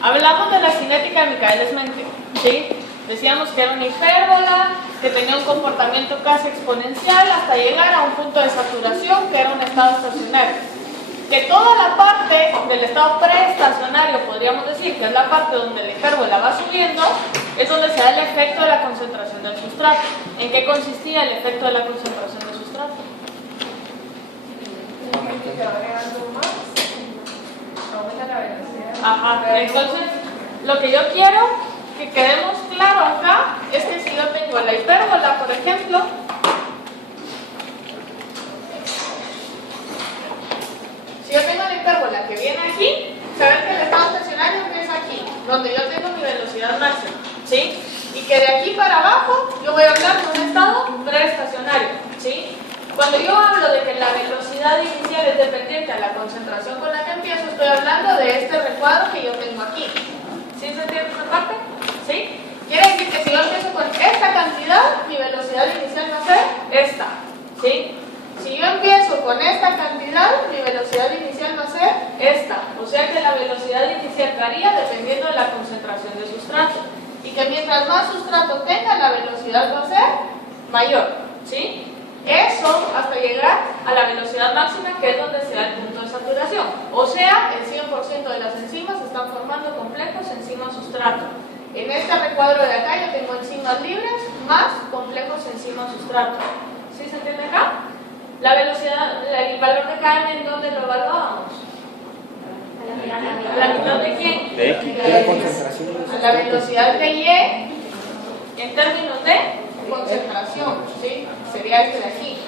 Hablamos de la cinética de Michaelis-Menten, ¿sí? Decíamos que era una hipérbola, que tenía un comportamiento casi exponencial hasta llegar a un punto de saturación que era un estado estacionario. Que toda la parte del estado preestacionario, podríamos decir, que es la parte donde la hipérbola va subiendo, es donde se da el efecto de la concentración del sustrato. ¿En qué consistía el efecto de la concentración del sustrato? Ajá, entonces lo que yo quiero que quedemos claro acá es que si yo tengo la hipérbola, por ejemplo, si yo tengo la hipérbola que viene aquí, saber que el estado estacionario empieza aquí, donde yo tengo mi velocidad máxima, ¿sí? Y que de aquí para abajo yo voy a hablar de un estado preestacionario, ¿sí? Cuando yo hablo de que la velocidad inicial es dependiente a la concentración con la que empiezo, estoy hablando de este recuadro que yo tengo aquí. ¿Sí se entiende esta parte? ¿Sí? Quiere decir que si yo empiezo con esta cantidad, mi velocidad inicial va a ser esta. ¿Sí? Si yo empiezo con esta cantidad, mi velocidad inicial va a ser esta. O sea que la velocidad inicial varía dependiendo de la concentración de sustrato. Y que mientras más sustrato tenga, la velocidad va a ser mayor. ¿Sí? Eso hasta llegar a la velocidad máxima, que es donde se da el punto de saturación. O sea, el 100% de las enzimas están formando complejos enzima-sustrato. En este recuadro de acá yo tengo enzimas libres más complejos enzima-sustrato. ¿Sí se entiende acá? La velocidad, el valor de Km, ¿en dónde lo evaluábamos? ¿A la mitad de quién? De X. A la velocidad de Y en términos de concentración, ¿sí? Sería este de aquí.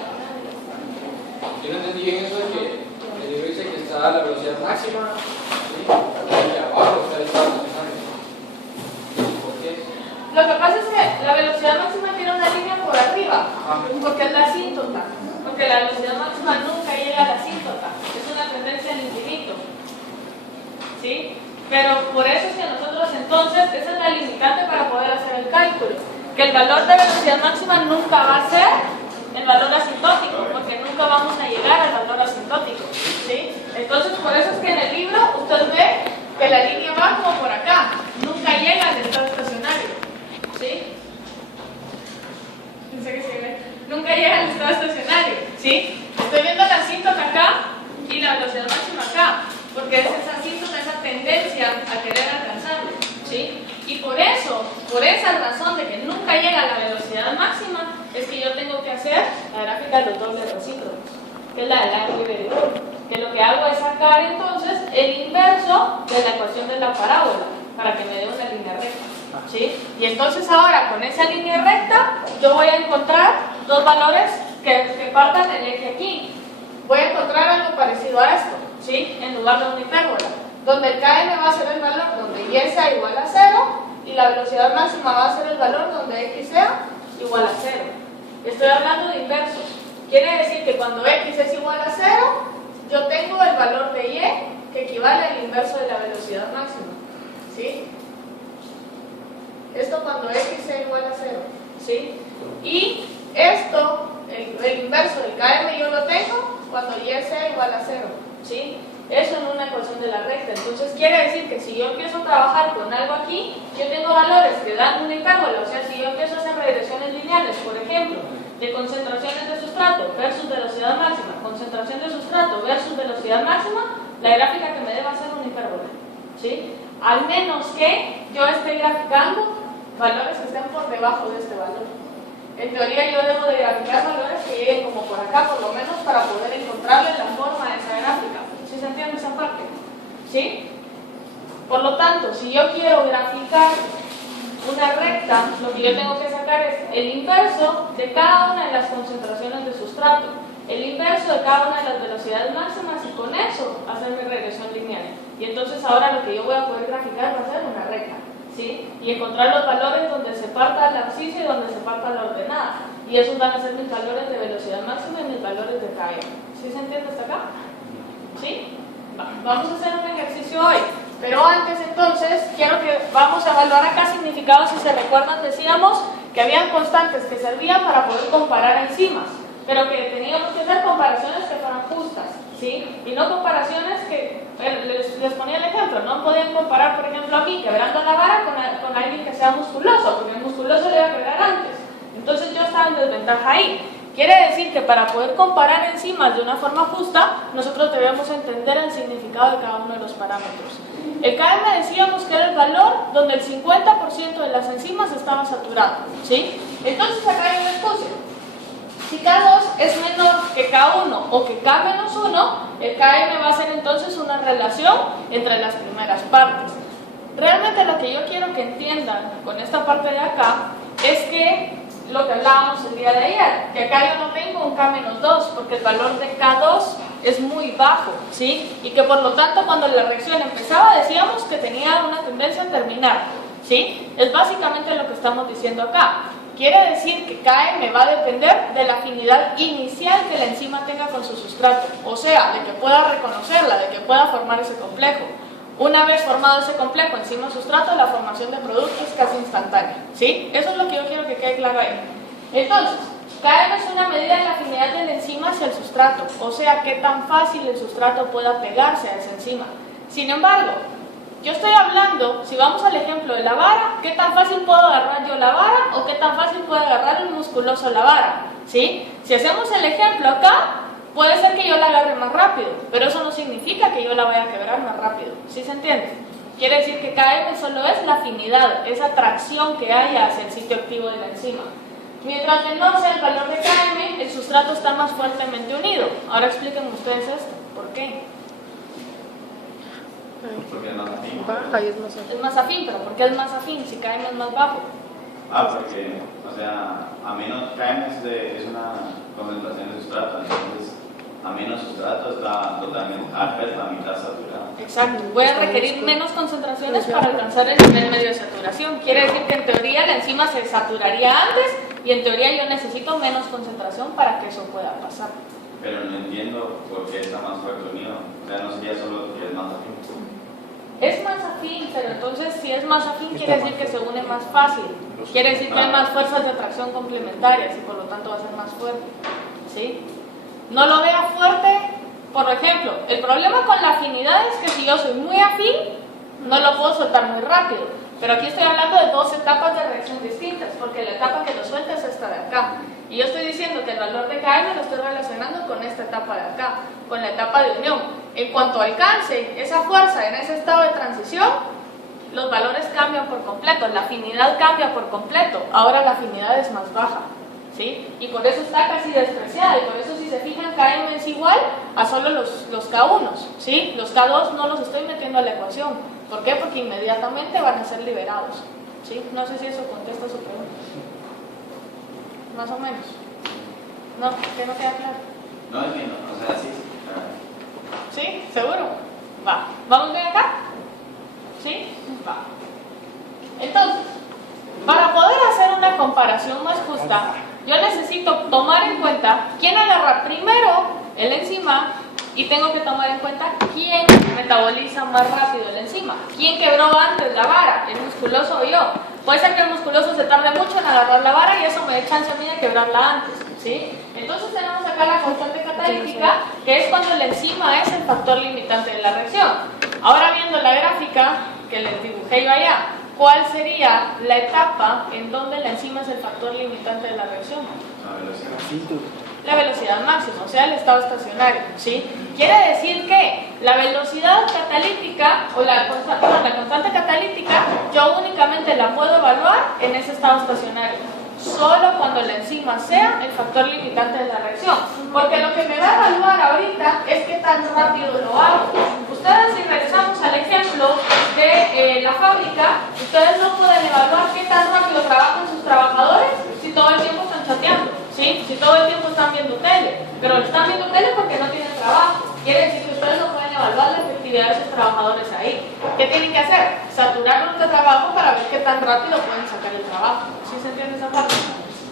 Yo no entendí bien eso de que el libro dice que está a la velocidad máxima, ¿sí? Y abajo está el estado estacionario. ¿Por qué? Lo que pasa es que la velocidad máxima tiene una línea por arriba, porque es la asíntota, porque la velocidad máxima nunca llega a la asíntota, es una tendencia al infinito, ¿sí? Pero por eso es que nosotros entonces, esa es la limitante para poder hacer el cálculo, que el valor de velocidad máxima nunca va a ser el valor asintótico, porque nunca vamos a llegar al valor asintótico, ¿sí? Entonces por eso es que en el libro usted ve que la línea va como por acá, nunca llega al estado estacionario, ¿sí? Pensé que se ve. Nunca llega al estado estacionario, ¿sí? Estoy viendo la asíntota acá y la velocidad máxima acá, porque es esa asíntota, esa tendencia a querer alcanzarlo, ¿sí? Y por eso, por esa razón de que nunca llega a la velocidad máxima, es que yo tengo que hacer la gráfica de los dobles recíprocos, que es la del ángulo ibérico, que lo que hago es sacar entonces el inverso de la ecuación de la parábola, para que me dé una línea recta, ¿sí? Y entonces ahora, con esa línea recta, yo voy a encontrar dos valores que partan del eje aquí. Voy a encontrar algo parecido a esto, ¿sí? En lugar de una hipérbola, donde el Km va a ser el valor donde Y sea igual a 0 y la velocidad máxima va a ser el valor donde X sea igual a 0. Estoy hablando de inversos. Quiere decir que cuando X es igual a 0, yo tengo el valor de Y que equivale al inverso de la velocidad máxima, ¿sí? Esto cuando X sea igual a 0, ¿sí? Y esto, el inverso del Km, yo lo tengo cuando Y sea igual a 0, ¿sí? Eso en una ecuación de la recta. Entonces quiere decir que si yo empiezo a trabajar con algo aquí, yo tengo valores que dan una hipérbola. O sea, si yo empiezo a hacer regresiones lineales, por ejemplo, de concentraciones de sustrato versus velocidad máxima, concentración de sustrato versus velocidad máxima, la gráfica que me dé va a ser una hipérbola, ¿sí? Al menos que yo esté graficando valores que estén por debajo de este valor. En teoría yo debo de graficar valores que lleguen como por acá, por lo menos, para poder encontrarle la forma de esa gráfica. ¿Sí se entiende esa parte? ¿Sí? Por lo tanto, si yo quiero graficar una recta, lo que yo tengo que sacar es el inverso de cada una de las concentraciones de sustrato, el inverso de cada una de las velocidades máximas y con eso hacer mi regresión lineal. Y entonces ahora lo que yo voy a poder graficar va a ser una recta, ¿sí? Y encontrar los valores donde se parta la abscisa y donde se parta la ordenada. Y esos van a ser mis valores de velocidad máxima y mis valores de Km. ¿Sí se entiende hasta acá? ¿Sí? Vamos a hacer un ejercicio hoy. Pero antes entonces, quiero que vamos a evaluar acá significados. Si se recuerdan, decíamos que habían constantes que servían para poder comparar enzimas, pero que teníamos que hacer comparaciones que fueran justas, ¿sí? Y no comparaciones que, les ponía el ejemplo, ¿no? podían comparar, por ejemplo, a mí quebrando la vara con alguien que sea musculoso, porque el musculoso le iba a quebrar antes. Entonces yo estaba en desventaja ahí. Quiere decir que para poder comparar enzimas de una forma justa, nosotros debemos entender el significado de cada uno de los parámetros. El KM decíamos que era el valor donde el 50% de las enzimas estaba saturado, ¿sí? Entonces acá hay una exposición. Si K2 es menor que K1 o que K menos 1, el KM va a ser entonces una relación entre las primeras partes. Realmente lo que yo quiero que entiendan con esta parte de acá es que lo que hablábamos el día de ayer, que acá yo no tengo un K menos 2 porque el valor de K2 es muy bajo, ¿sí? Y que por lo tanto cuando la reacción empezaba decíamos que tenía una tendencia a terminar, ¿sí? Es básicamente lo que estamos diciendo acá. Quiere decir que KM va a depender de la afinidad inicial que la enzima tenga con su sustrato, o sea, de que pueda reconocerla, de que pueda formar ese complejo. Una vez formado ese complejo enzima-sustrato, la formación de producto es casi instantánea, ¿sí? Eso es lo que yo quiero que quede claro ahí. Entonces, KM es una medida de la afinidad de la enzima hacia el sustrato, o sea, qué tan fácil el sustrato pueda pegarse a esa enzima. Sin embargo, yo estoy hablando, si vamos al ejemplo de la vara, ¿qué tan fácil puedo agarrar yo la vara o qué tan fácil puede agarrar el musculoso la vara? ¿Sí? Si hacemos el ejemplo acá, puede ser que yo la agarre más rápido, pero eso no significa que yo la vaya a quebrar más rápido. ¿Sí se entiende? Quiere decir que KM solo es la afinidad, esa atracción que haya hacia el sitio activo de la enzima. Mientras menor sea el valor de KM, el sustrato está más fuertemente unido. Ahora explíquenme ustedes esto. ¿Por qué? Porque es más afín. Baja y es más afín. Es más afín, pero ¿por qué es más afín si KM es más bajo? Porque, o sea, a menos KM es una concentración de sustrato, entonces a menos sustrato está totalmente la mitad saturada. Exacto, voy a requerir menos concentraciones para alcanzar el nivel medio de saturación. Quiere decir que en teoría la enzima se saturaría antes y en teoría yo necesito menos concentración para que eso pueda pasar. Pero no entiendo por qué está más fuerte unido. O sea, no sería solo que es más afín. Es más afín, pero entonces si es más afín quiere decir que se une más fácil. Quiere decir que hay más fuerzas de atracción complementarias y por lo tanto va a ser más fuerte. ¿Sí? No lo vea fuerte, por ejemplo, el problema con la afinidad es que si yo soy muy afín, no lo puedo soltar muy rápido. Pero aquí estoy hablando de dos etapas de reacción distintas, porque la etapa que lo suelta es esta de acá. Y yo estoy diciendo que el valor de KM lo estoy relacionando con esta etapa de acá, con la etapa de unión. En cuanto alcance esa fuerza en ese estado de transición, los valores cambian por completo, la afinidad cambia por completo. Ahora la afinidad es más baja, ¿sí? Y por eso está casi despreciada, y por eso si se fijan KM es igual a solo los K1s, ¿sí? Los K2 no los estoy metiendo a la ecuación. ¿Por qué? Porque inmediatamente van a ser liberados, ¿sí? No sé si eso contesta su pregunta. Más o menos. No, que no queda claro. No es que no, o sea, sí. ¿Sí? ¿Seguro? Va. ¿Vamos bien acá? ¿Sí? Va. Entonces, para poder hacer una comparación más justa, yo necesito tomar en cuenta quién agarra primero el enzima y tengo que tomar en cuenta quién metaboliza más rápido el enzima. ¿Quién quebró antes la vara? ¿El musculoso o yo? Puede ser que el musculoso se tarde mucho en agarrar la vara y eso me dé chance a mí de quebrarla antes, ¿sí? Entonces tenemos acá la constante catalítica, que es cuando la enzima es el factor limitante de la reacción. Ahora viendo la gráfica que les dibujé yo allá, ¿cuál sería la etapa en donde la enzima es el factor limitante de la reacción? La velocidad. La velocidad máxima, o sea, el estado estacionario, ¿sí? Quiere decir que la velocidad catalítica, o la constante catalítica, yo únicamente la puedo evaluar en ese estado estacionario, solo cuando la enzima sea el factor limitante de la reacción, porque lo que me va a evaluar ahorita es qué tan rápido lo hago. Ustedes, si regresamos al ejemplo de la fábrica, ustedes no pueden evaluar qué tan rápido trabajan sus trabajadores si todo el tiempo están chateando, ¿sí? Si todo el tiempo están viendo tele, pero están viendo tele porque no tienen trabajo. Quiere decir que ustedes no pueden evaluar la efectividad de sus trabajadores ahí. ¿Qué tienen que hacer? Saturarlos de trabajo para ver qué tan rápido pueden sacar el trabajo. ¿Sí se entiende esa parte?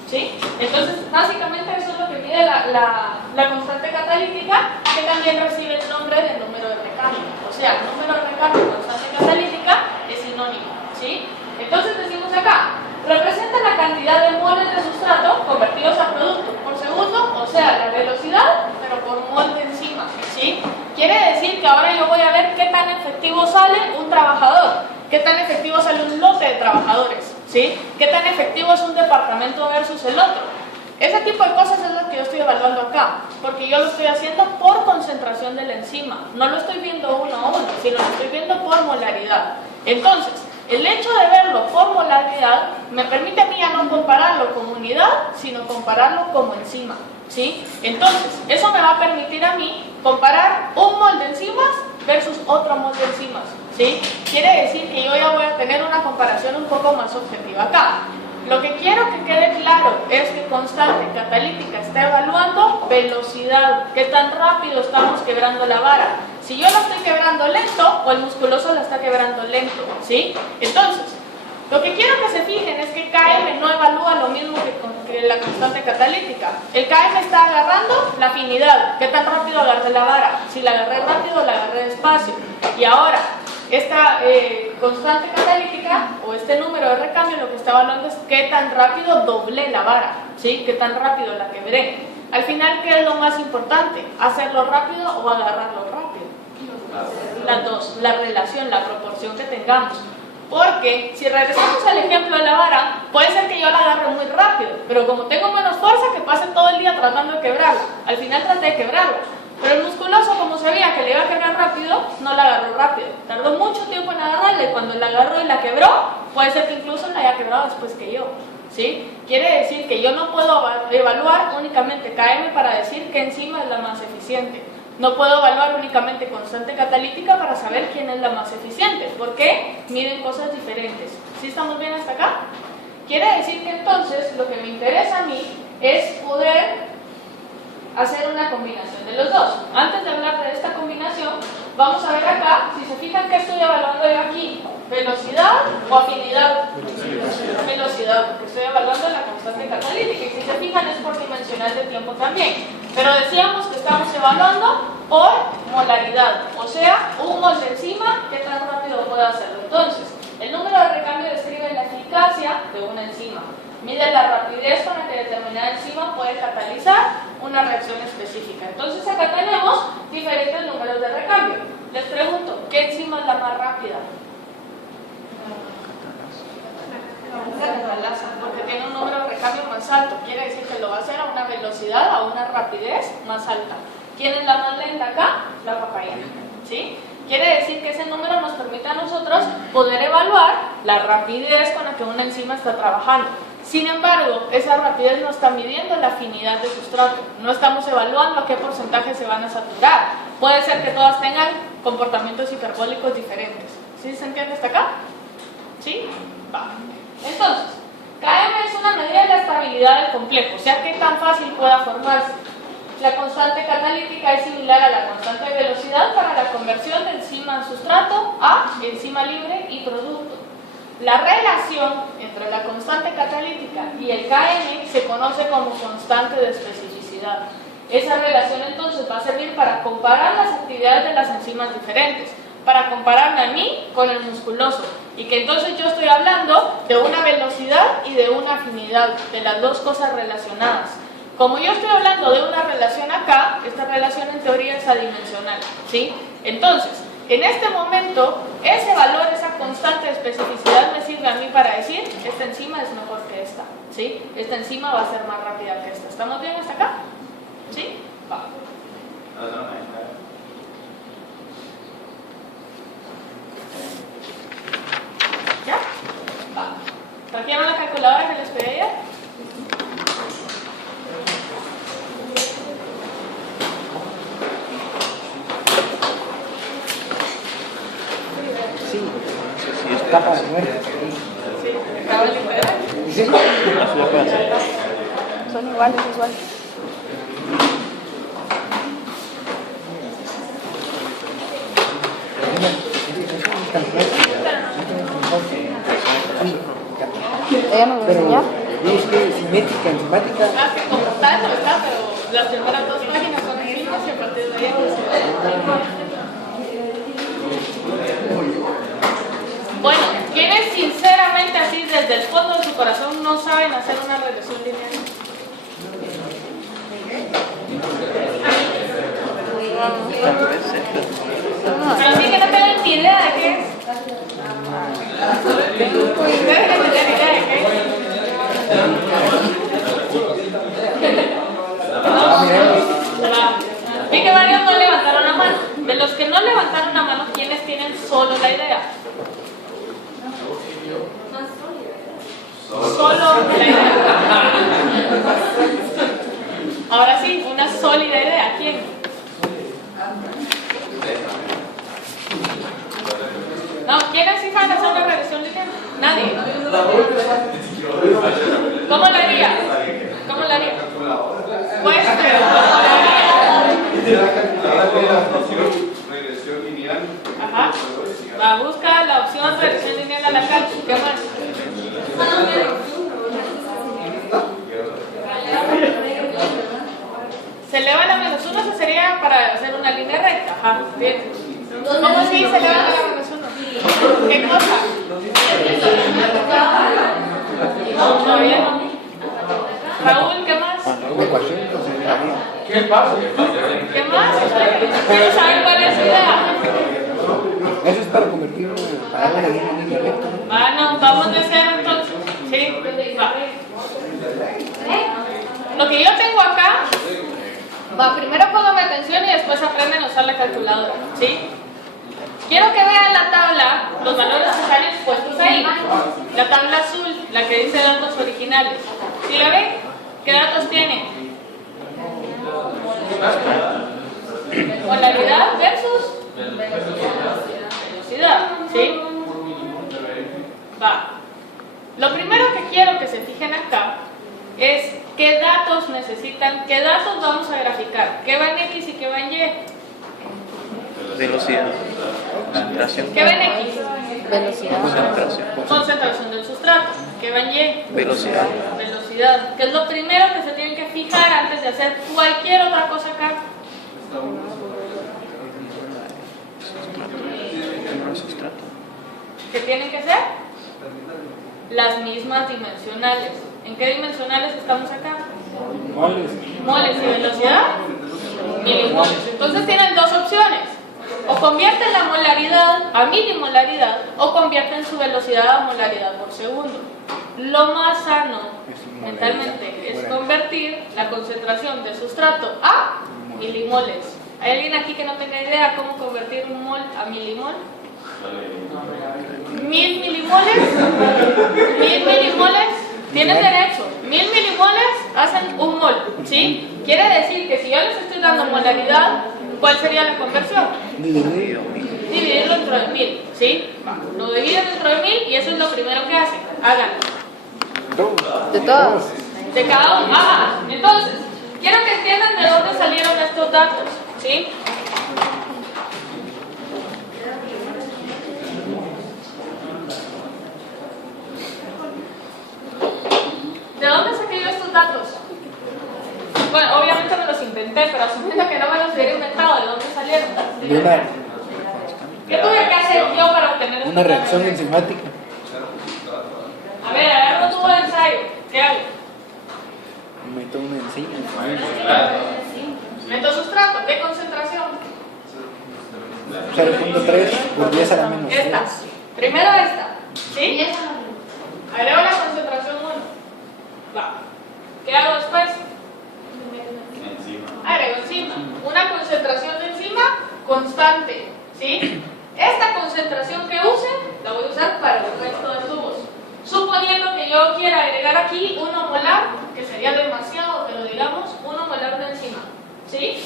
¿Sí? Entonces, básicamente eso es lo que mide la constante catalítica, que también recibe el nombre del número de Recamier. O sea, el número de Recamier y constante catalítica es sinónimo, ¿sí? Entonces decimos acá, representa la cantidad de moles de sustrato convertidos a producto por segundo, o sea, la velocidad, pero por mol de enzima, ¿sí? Quiere decir que ahora yo voy a ver qué tan tan efectivo sale un trabajador, qué tan efectivo sale un lote de trabajadores, ¿sí? Qué tan efectivo es un departamento versus el otro. Ese tipo de cosas es lo que yo estoy evaluando acá, porque yo lo estoy haciendo por concentración de la enzima, no lo estoy viendo uno a uno, sino lo estoy viendo por molaridad. Entonces, el hecho de verlo por molaridad me permite a mí ya no compararlo como unidad, sino compararlo como enzima, ¿sí? Entonces, eso me va a permitir a mí comparar un mol de enzimas versus otro mol de enzimas, ¿sí? Quiere decir que yo ya voy a tener una comparación un poco más objetiva acá. Lo que quiero que quede claro es que constante catalítica está evaluando velocidad, qué tan rápido estamos quebrando la vara. Si yo la estoy quebrando lento o el musculoso la está quebrando lento, ¿sí? Entonces, lo que quiero que se fijen es que KM no evalúa lo mismo que la constante catalítica. El KM está agarrando la afinidad, qué tan rápido agarré la vara. Si la agarré rápido, la agarré despacio. Y ahora, esta constante catalítica o este número de recambio lo que está evaluando es qué tan rápido doblé la vara, ¿sí? Qué tan rápido la quebré. Al final, ¿qué es lo más importante? ¿Hacerlo rápido o agarrarlo rápido? Las dos, la relación, la proporción que tengamos. Porque si regresamos al ejemplo de la vara, puede ser que yo la agarre muy rápido, pero como tengo menos fuerza, que pase todo el día tratando de quebrarla. Al final traté de quebrarla. Pero el musculoso, como sabía que le iba a quebrar rápido, no la agarró rápido. Tardó mucho tiempo en agarrarla y cuando la agarró y la quebró, puede ser que incluso la haya quebrado después que yo, ¿sí? Quiere decir que yo no puedo evaluar únicamente KM para decir qué enzima es la más eficiente. No puedo evaluar únicamente constante catalítica para saber quién es la más eficiente, porque miden cosas diferentes. ¿Sí estamos bien hasta acá? Quiere decir que entonces lo que me interesa a mí es poder hacer una combinación de los dos. Antes de hablar de esta combinación, vamos a ver acá, si se fijan que estoy evaluando yo aquí, velocidad o afinidad. Velocidad, porque estoy evaluando la constante catalítica y si se fijan es por dimensional de tiempo también. Pero decíamos que estamos evaluando por molaridad, o sea, un mol de enzima, ¿qué tan rápido puedo hacerlo? Entonces, el número de recambio describe la eficacia de una enzima. Mide la rapidez con la que determinada enzima puede catalizar una reacción específica. Entonces acá tenemos diferentes números de recambio. Les pregunto, ¿qué enzima es la más rápida? La catalasa, porque tiene un número de recambio más alto. Quiere decir que lo va a hacer a una velocidad, a una rapidez más alta. ¿Quién es la más lenta acá? La papaya, ¿sí? Quiere decir que ese número nos permite a nosotros poder evaluar la rapidez con la que una enzima está trabajando. Sin embargo, esa rapidez no está midiendo la afinidad de sustrato. No estamos evaluando a qué porcentaje se van a saturar. Puede ser que todas tengan comportamientos hiperbólicos diferentes. ¿Sí se entiende hasta acá? ¿Sí? Va. Entonces, KM es una medida de la estabilidad del complejo, o sea, qué tan fácil pueda formarse. La constante catalítica es similar a la constante de velocidad para la conversión de enzima en sustrato a enzima libre y producto. La relación entre la constante catalítica y el KM se conoce como constante de especificidad. Esa relación entonces va a servir para comparar las actividades de las enzimas diferentes, para compararme a mí con el musculoso, y que entonces yo estoy hablando de una velocidad y de una afinidad, de las dos cosas relacionadas. Como yo estoy hablando de una relación acá, esta relación en teoría es adimensional, ¿sí? Entonces, en este momento, ese valor, esa constante de especificidad me sirve a mí para decir, esta enzima es mejor que esta, ¿sí? Esta enzima va a ser más rápida que esta. ¿Estamos bien hasta acá? ¿Sí? Va. ¿Ya? Va. ¿Trajeron la calculadora que les pedí ayer? Sí, está para muerte. Sí, acaba de integrar. Sí. Son iguales, iguales. Ella nos va a enseñar. Es que simétrica, enzimática. Ah, que como tal no está, pero las primeras dos páginas son enzimas y a partir de ahí pues, bueno, ¿quiénes sinceramente así desde el fondo de su corazón no saben hacer una regresión lineal? Pero sí que no tengan Vi que varios no levantaron la mano. De los que no levantaron la mano, ¿quiénes tienen solo la idea? Solo la idea. Ahora sí, una sólida idea. ¿Quién? No, ¿quiénes sí van a hacer una regresión lineal? Nadie. ¿Cómo la haría? ¿Cómo la haría? Pues, pero ¿cómo la haría? Regresión lineal. Ajá. Va a buscar la opción regresión lineal a la calle. ¿Qué más? Se eleva la menos 1, eso sería para hacer una línea recta. Ajá, bien. ¿Cómo sí se eleva la menos 1? ¿Qué cosa? No, todavía no. Raúl, ¿qué más? Una ecuación consideraría. ¿Qué pasa? ¿Qué más? Quiero saber cuál es su idea. Eso es para convertirlo, para darle la línea recta. No, vamos de cero entonces. Sí, va. Lo que yo tengo acá, va, primero pongan atención y después aprenden a usar la calculadora, ¿sí? Quiero que vean la tabla, los valores necesarios puestos ahí. La tabla azul, la que dice datos originales. ¿Sí la ven? ¿Qué datos tiene? Polaridad versus velocidad, ¿sí? Va. Lo primero que quiero que se fijen acá es qué datos necesitan, qué datos vamos a graficar, qué va en X y qué va en Y. Velocidad, concentración, ¿Qué va en X? Velocidad. concentración, Concentración del sustrato. ¿Qué va en Y? velocidad, Velocidad. ¿Qué es lo primero que se tienen que fijar antes de hacer cualquier otra cosa acá? sustrato, ¿Qué tienen que ser? Las mismas dimensionales. ¿En qué dimensionales estamos acá? Moles. Moles y velocidad, milimoles. Entonces tienen dos opciones. O convierten la molaridad a milimolaridad o convierten su velocidad a molaridad por segundo. Lo más sano mentalmente es convertir la concentración de sustrato a milimoles. ¿Hay alguien aquí que no tenga idea cómo convertir un mol a milimol? 1000 milimoles, 1000 milimoles, tienen derecho. 1000 milimoles hacen un mol, ¿sí? Quiere decir que si yo les estoy dando molaridad, ¿cuál sería la conversión? Dividirlo dentro de 1000, ¿sí? Lo dividen dentro de 1000 y eso es lo primero que hacen. Háganlo. De todas. De cada uno. Ajá. Entonces, quiero que entiendan de dónde salieron estos datos, ¿sí? ¿De dónde saqué yo estos datos? Bueno, obviamente me los inventé, pero asumiendo que no me los hubiera inventado, ¿de dónde salieron? De una, ¿Qué tuve que hacer yo para obtener estos una reacción datos? enzimática. A ver, agarro tubo de ensayo. ¿Qué hago? Meto una enzima. Meto sustrato. ¿Qué concentración? 0.3 por 10 a la menos 3. Esta. Primero esta. ¿Sí? Agrego la concentración 1. Va. ¿Qué hago después? Encima. Agrego enzima. Una concentración de enzima constante. ¿Sí? Esta concentración que use, la voy a usar para el resto de tubos. Suponiendo que yo quiera agregar aquí 1 molar, que sería demasiado que lo digamos, 1 molar de enzima. ¿Sí?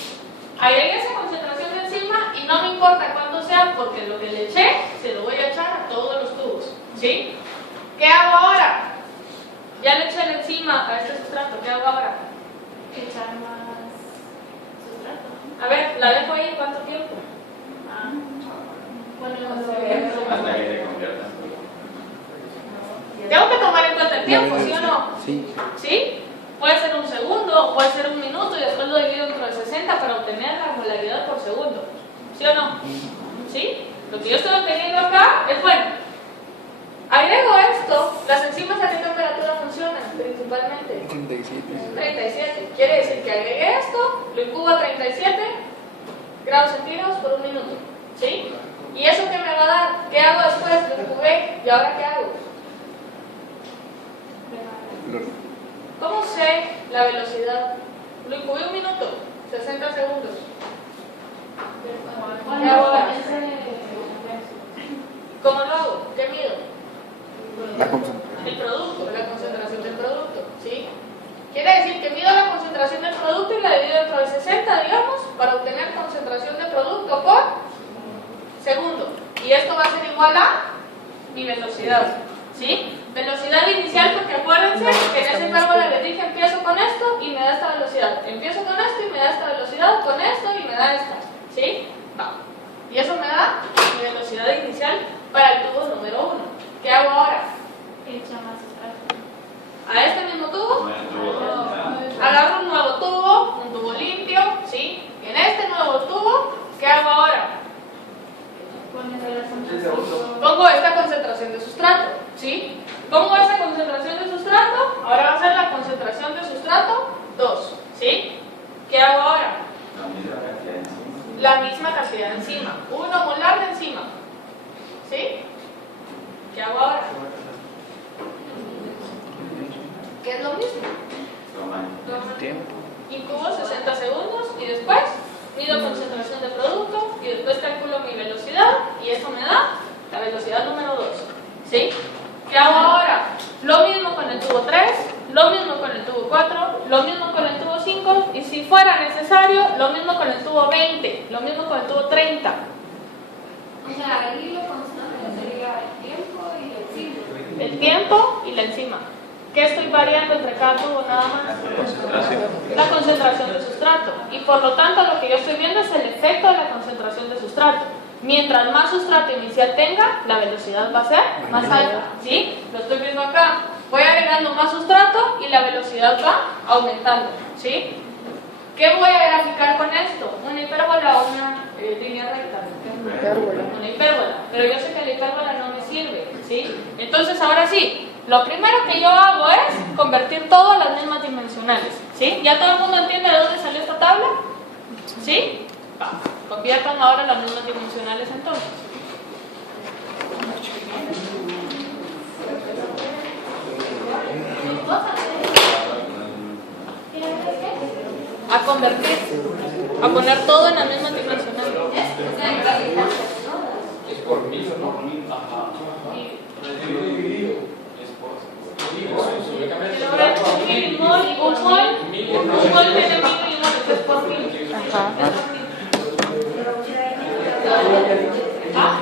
Agregué esa concentración de enzima y no me importa cuánto sea, porque lo que le eché se lo voy a echar a todos los tubos. ¿Sí? ¿Qué hago ahora? Ya le eché la enzima a este sustrato. ¿Qué hago ahora? Echar más sustrato. A ver, la dejo ahí. ¿Cuánto tiempo? Hasta que se convierta. Tengo que tomar en cuenta el tiempo, ¿sí o no? Sí. ¿Sí? Puede ser un segundo, puede ser un minuto y después lo divido dentro de 60 para obtener la molaridad por segundo. ¿Sí o no? ¿Sí? Lo que yo estoy obteniendo acá es bueno. Agrego esto, las enzimas a qué temperatura funcionan principalmente. 37. 37. Quiere decir que agregué esto, lo incubo a 37 grados centígrados por un minuto. ¿Sí? ¿Y eso qué me va a dar? ¿Qué hago después? Lo incubé. ¿Y ahora qué hago? ¿Cómo sé la velocidad? Lo incubé 1 minuto, 60 segundos. ¿Qué hago ahora? ¿Cómo lo hago? ¿Qué mido? La concentración. El producto, la concentración del producto, ¿sí? Quiere decir que mido la concentración del producto y la divido entre 60, digamos, para obtener concentración de producto por segundo. Y esto va a ser igual a mi velocidad, ¿sí? Velocidad inicial, porque acuérdense que en ese pérgola les dije empiezo con esto y me da esta velocidad. Empiezo con esto y me da esta velocidad, con esto y me da esta, ¿sí? Va. Y eso me da mi velocidad inicial para el tubo número 1. ¿Qué hago ahora? Echa más sustrato. A este mismo tubo, Con el tubo. agarro un nuevo tubo, un tubo limpio, ¿sí? Y en este nuevo tubo, ¿qué hago ahora? Pones la concentración. Pongo esta concentración de sustrato, ¿sí? Pongo esta concentración de sustrato, ahora va a ser la concentración de sustrato 2, ¿sí? ¿Qué hago ahora? La misma cantidad de enzima. La misma cantidad de enzima, 1 molar de enzima, ¿sí? ¿Qué hago ahora? ¿Qué es lo mismo? Tamaño. Tiempo. Incubo 60 segundos y después mido concentración de producto y después calculo mi velocidad y eso me da la velocidad número 2, ¿sí? ¿Qué hago ahora? Lo mismo con el tubo 3, lo mismo con el tubo 4, lo mismo con el tubo 5 y si fuera necesario, lo mismo con el tubo 20, lo mismo con el tubo 30. O sea, ahí lo constante sería el tiempo y el ciclo. El tiempo y la enzima. ¿Qué estoy variando entre cada tubo nada más? Concentración. La concentración de sustrato. Y por lo tanto lo que yo estoy viendo es el efecto de la concentración de sustrato. Mientras más sustrato inicial tenga, la velocidad va a ser más alta. ¿Sí? Lo estoy viendo acá. Voy agregando más sustrato y la velocidad va aumentando. ¿Sí? ¿Qué voy a graficar con esto? ¿Una hipérbola o una línea recta? Una hipérbola. Pero yo sé que la hipérbola no me sirve. ¿Sí? Entonces ahora sí. Lo primero que yo hago es convertir todo a las mismas dimensionales, ¿sí? ¿Ya todo el mundo entiende de dónde salió esta tabla? ¿Sí? Va. Conviertan ahora las mismas dimensionales entonces. A convertir, a poner todo en las mismas dimensionales. Es por 1000, ¿no? Ajá. Pero ahora es un milimol, un mol tiene 1000 milimoles, es por 1000. Ajá. ¿Ah?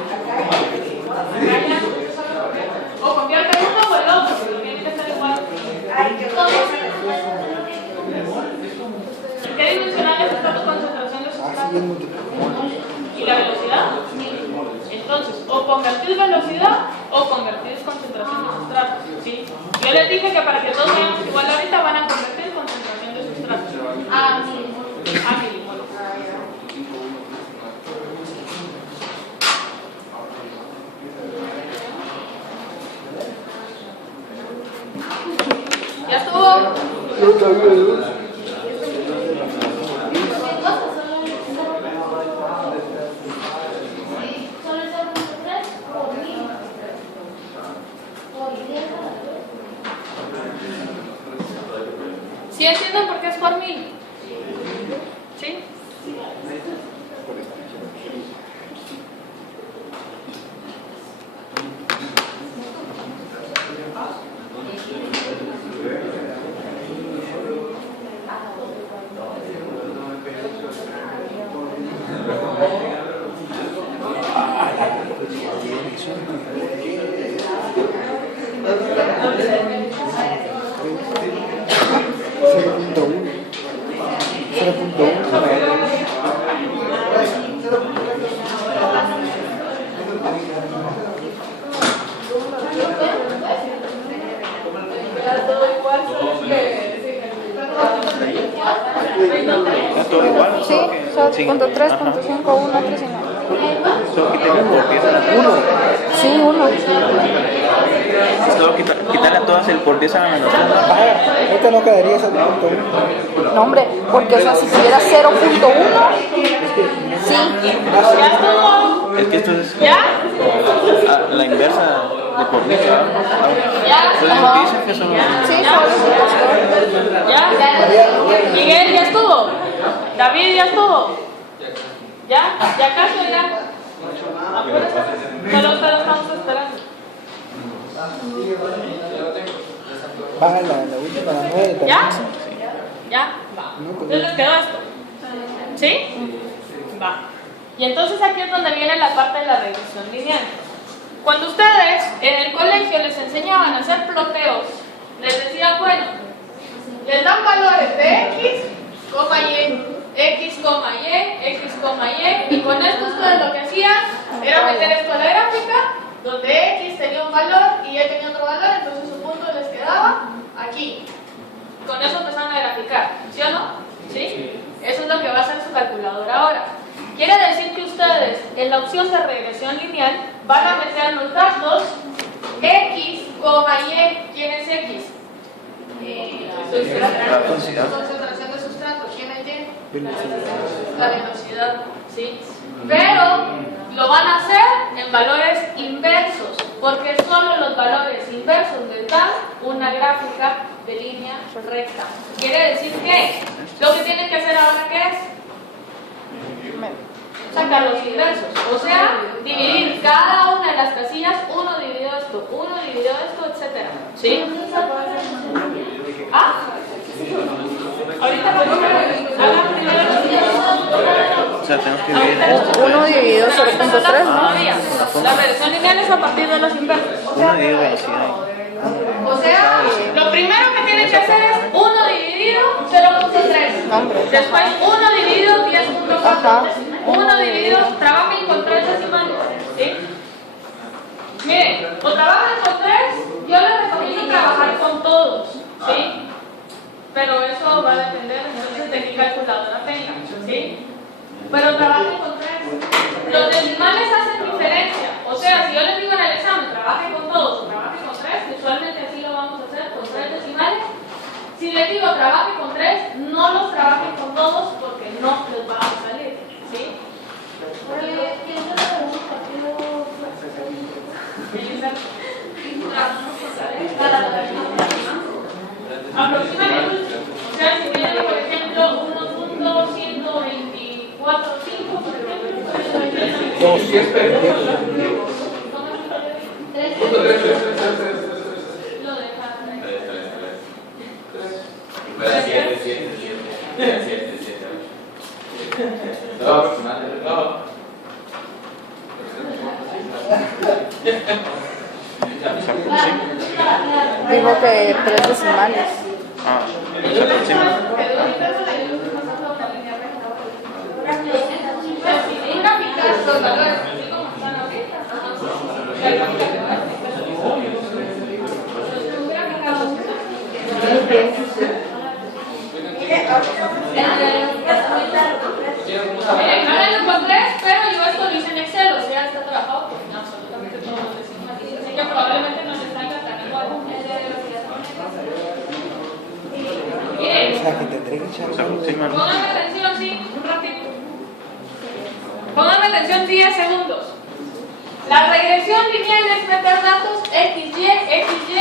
O convierte uno o el otro, pero tiene que ser igual. ¿Qué dimensionales está tu concentración de sustrato? ¿Y la velocidad? Entonces, o convertís velocidad o convertís concentración de sustrato, ¿sí? Yo les dije que para que todos veamos igual ahorita van a convertir concentración de sustrato a milimoles. A milimoles. ¿Ya estuvo? Solo es 0.3 por 1000. Por 10 a la vez. ¿Sí entienden por qué es por 1000? ¿Sí? ¿Es todo igual? Sí, Sí. punto 3, Ajá. punto 5, 1, 3 y 9. Solo quítale por pieza. Sí, 1. Solo quitarle a todas el por pieza menos 1. Este no quedaría ese punto 1. No, hombre, porque o sea, si tuviera 0.1, sí. ¿Ya estuvo? Es que esto es ¿Ya? la inversa de por mí, ¿verdad? ¿Ya? Entonces dicen que solo... Sí, solo se ¿Ya? Miguel, ¿ya estuvo? David, ¿ya estuvo? ¿Ya? ¿Ya casi o ya? Apúrate. Solo estamos esperando. Paga la última, la 9 ¿Ya? también. ¿Ya? Va. Entonces les quedó esto. ¿Sí? Va. Y entonces aquí es donde viene la parte de la regresión lineal. Cuando ustedes en el colegio les enseñaban a hacer ploteos, les decían, bueno, les dan valores de x, y, x, y, x, y, y con esto ustedes lo que hacían era meter esto a la gráfica, donde x tenía un valor y y tenía otro valor, entonces su punto les quedaba aquí. Con eso empezaron a graficar, ¿sí o no? ¿Sí? Eso es lo que va a hacer su calculadora ahora. Quiere decir que ustedes en la opción de regresión lineal van a meter los datos x, y. ¿Quién es x? Concentración de sustrato. ¿Quién es y? La velocidad, ¿sí? Pero lo van a hacer en valores inversos, porque solo los valores inversos les dan una gráfica de línea recta. Quiere decir que lo que tienen que hacer ahora, ¿qué es? Sacar los inversos, o sea, dividir cada una de las casillas, 1 dividido esto, 1 dividido esto, etc. ¿Sí? ¿Ah? Ahorita vamos a hagan primero los inversos. O sea, tenemos que dividir esto. 1 dividido 0.3, ¿no? Todavía. La regresión lineal es a partir de los inversos. 1 dividido velocidad. O sea, lo primero que tienen que hacer es 1 dividido 0.3. Después 1 dividido 10.4. 1 dividido, trabajen con 3 decimales. ¿Sí? Miren, o trabajan con 3, yo les recomiendo trabajar con todos. ¿Sí? Pero eso va a depender entonces de qué calculadora tengan. ¿Sí? Pero trabajen con 3. Los decimales hacen diferencia. O sea, si yo les digo en el examen, trabajen con todos o trabajen con 3, usualmente así lo vamos a hacer con 3 decimales. Si les digo trabajen con 3, no los trabajen con todos porque no les va a salir. ¿Sí? Aproximadamente, o sea, si tienen por ejemplo 1.124.5, por ejemplo, lo dejan. Pero 7. No. Digo que 3 decimales. Ah, se aproxima. Gráficas, los valores, así como están ahorita. La gráfica que va a miren, ahora lo encontré, pero yo esto lo hice en Excel, o sea, está trabajado con absolutamente todos los decimales. Así que probablemente no les salga tan igual. Miren, O sea, que tendré que echar Se aproxima, ¿no? pónganme atención, sí, un ratito. Pónganme atención 10 segundos. La regresión lineal es meter datos XY, XY,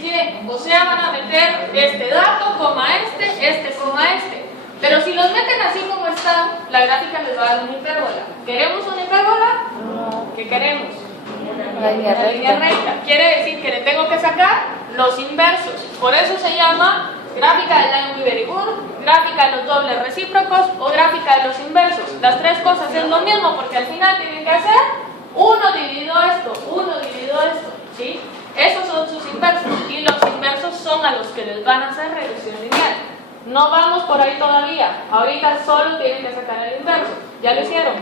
XY. O sea, van a meter este dato, coma este, coma este. Pero si los meten así como están, la gráfica les va a dar una hipérbola. ¿Queremos una hipérbola? ¿Qué queremos? La línea La línea recta. recta. Quiere decir que le tengo que sacar los inversos. Por eso se llama gráfica del line with very good, gráfica de los dobles recíprocos o gráfica de los inversos. Las tres cosas es lo mismo porque al final tienen que hacer 1 dividido esto, 1 dividido esto. ¿Sí? Esos son sus inversos y los inversos son a los que les van a hacer regresión lineal. No vamos por ahí todavía. Ahorita solo tienen que sacar el inverso. ¿Ya lo hicieron?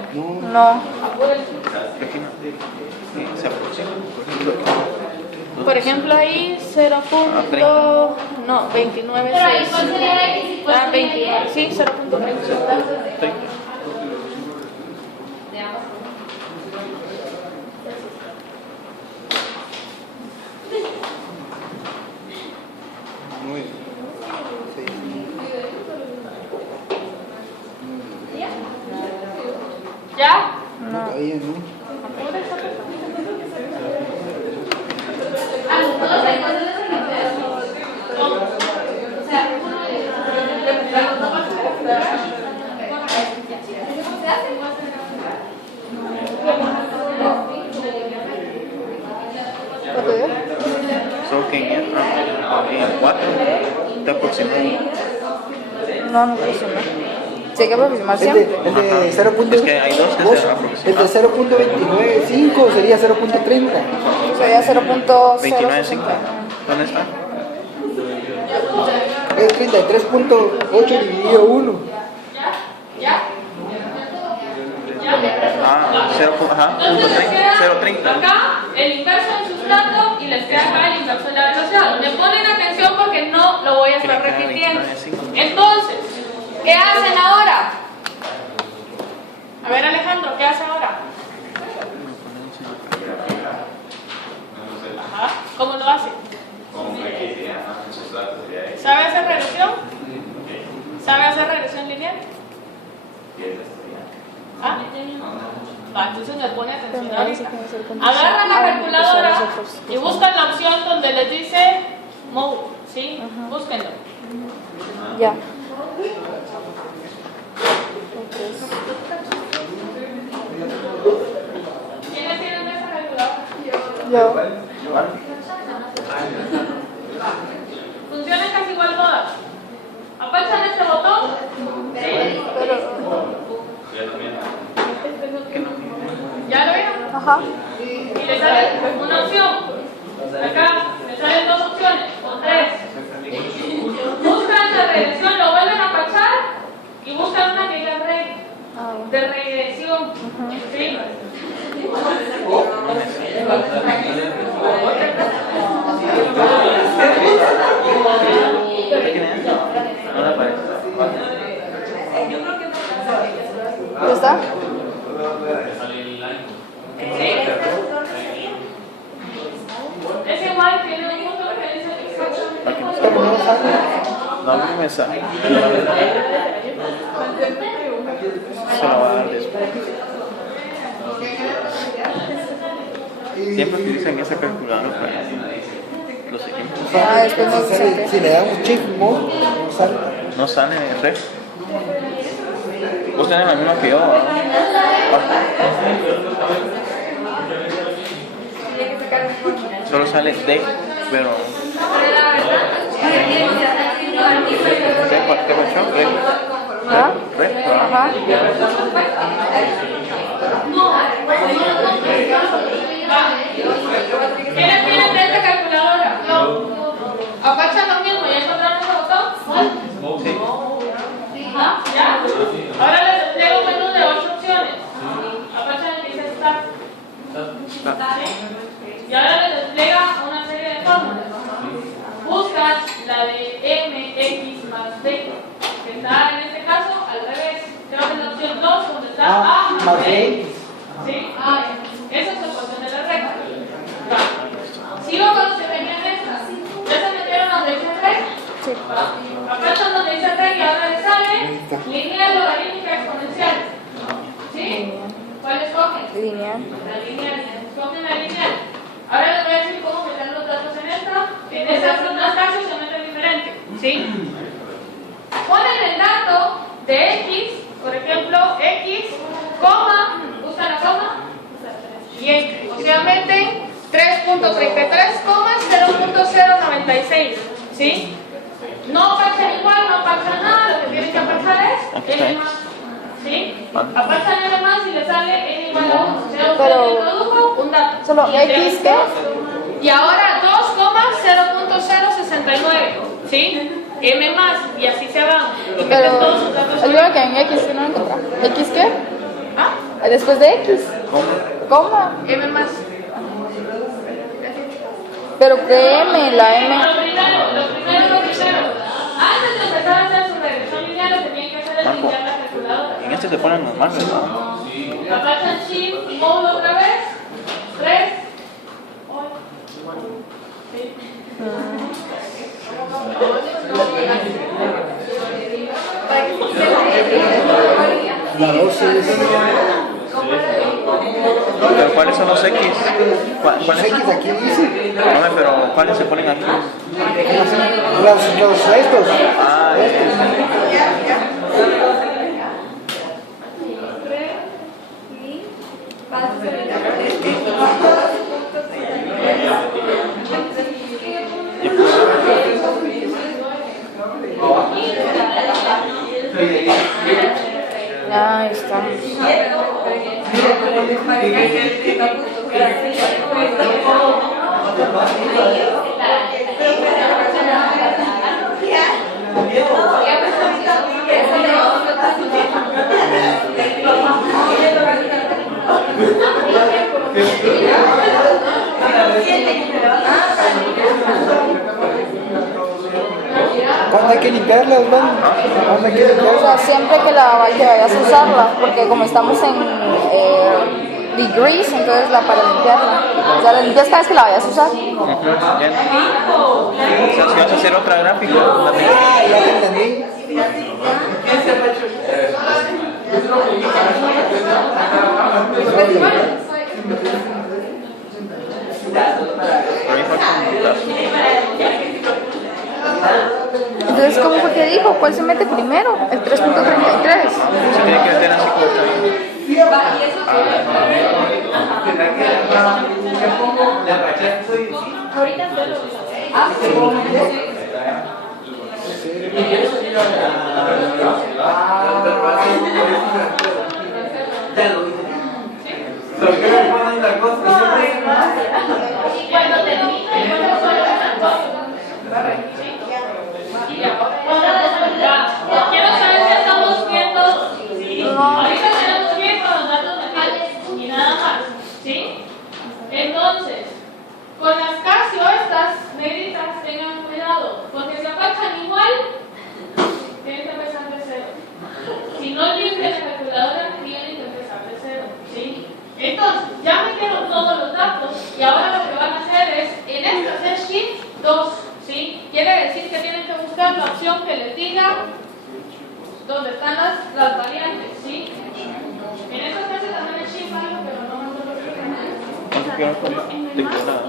No. Apúrense. Se aproxima. Por ejemplo, ahí 0. No, 29. Pero ahí cuál sería X y cuál Ah, sería 29. Y. Sí, 0.30. muy. ¿Ya? No. Ahí, ¿no? Creo que en 4 te aproximó. No, no funciona. Sí, hay que aproximar El de siempre. 0.2. Es que hay dos que se aproximan. El de 0.295 sería 0.30. Sería 0.0. 29.5. ¿Dónde está? Es 33.8 dividido 1. ¿Ya? Ah, 0.30. Entonces les queda 0.30. acá el inverso del sustrato y les queda acá el inverso de la velocidad. Me ponen atención porque no lo voy a estar repitiendo. Entonces, ¿qué hacen ahora? A ver, Alejandro, ¿qué hace ahora? Ajá. ¿Cómo lo hace? ¿Sabe hacer regresión? ¿Sabe hacer regresión lineal? ¿Ah? Va, entonces me pone atención ahorita. Agarran la calculadora y buscan la opción donde les dice mode, ¿sí? Búsquenlo. Ya. ¿Quiénes tienen esa calculadora? Yo. Funcionan casi igual todas. Apachan este botón. ¿Sí? ¿Ya lo vieron? Ajá. Y le sale una opción. Acá le salen dos opciones o tres. Buscan la regresión, lo vuelven a apachar y buscan una que diga de regresión. ¿Sí? ¿Ya está? ¿Sí? Es igual, tiene un punto que dice exactamente. No me mensaje. Se lo va a dar después. Siempre utilizan esa calculadora para los ejemplos. Ah, después no se saque. Si le damos check mode, no sale. No sale en ref. Vos tenés la misma que yo, ¿no? Solo sale D, pero... ¿Qué pasó? ¿Ah? Ref, Ajá. ¿Quiénes tienen de esta calculadora? No. Apachan lo mismo, ¿ya encontraron ese botón? Sí. ¿Ah? ¿Ya? Ahora les despliego un menú de 8 opciones. Apachan el que dice Start. ¿Sí? Y ahora les despliega una serie de fórmulas. Buscan la de mx más b, que está en este caso al revés. Creo que es la opción 2, donde está a más b. ¿Sí? Esa es la ecuación de la recta. Sigo con los que tenían estas. ¿Ya se metieron donde dice recta? Sí. Apachan donde dice recta y ahora les sale lineal, logarítmica, exponencial. ¿Sí? ¿Cuál escogen? Lineal. La lineal. Escogen la lineal. Ahora les voy a decir cómo meter los datos en esta. En estos dos casos se meten diferente. ¿Sí? Ponen el dato de x, por ejemplo, x, coma, buscan la coma, y obviamente 3.33, 0.096. ¿Sí? No apachan igual, no apachan nada, lo que tienen que apachar es n más. ¿Sí? Apachan n más y le sale n igual a 1. O sea, usted Pero- introdujo un dato. Solo Y X, entre- ¿qué? Y ahora 2,0.069. ¿Sí? M más, y así se van. Y meten Pero todos sus datos. ayúdame que en X sí no lo encontré. ¿X qué? ¿Ah? Después de X. ¿Cómo? M más. Pero que M, la M. Lo primero. Antes de empezar a hacer su regresión lineal, lo que tienen que hacer es Marco. limpiar la calculadora. En este se ponen normal, ¿verdad? Apachan shift, mode otra vez. 3. ¿Sí? La 12 es. Pero ¿cuáles son los X? ¿Cuáles? X aquí dice. No, pero ¿cuáles se ponen aquí? Los estos. Ah, ¿Cuándo hay que limpiarla, Osvaldo? ¿Cuándo hay que O limpiarla? sea, siempre que vayas a usarla, porque como estamos en degrees, entonces para limpiarla. O sea, la limpias cada vez que la vayas a usar. Ya. O sea, si vas a hacer otra gráfica, la tengo. Ya te entendí. Por ahí falta un putazo. Entonces, ¿cómo fue que dijo? ¿Cuál se mete primero? El 3.33. Se tiene que meter así como está ahí. Cuando termine, quiero saber si estamos viendo. Ahorita tenemos bien con los datos mentales y nada más. ¿Sí? Entonces, con las Casio, estas negritas, tengan cuidado, porque si apachan igual, tienen que empezar de cero. Si no limpian la calculadora, tienen que empezar de cero. ¿Sí? Entonces, ya metieron todos los datos y ahora lo que van a hacer es, en esta hacer shift 2, ¿sí? Quiere decir que tienen que buscar la opción que les diga donde están las variantes, ¿sí? En esta clase también es shift algo, pero no me acuerdo qué. ¿Cuánto quedó con la teclada?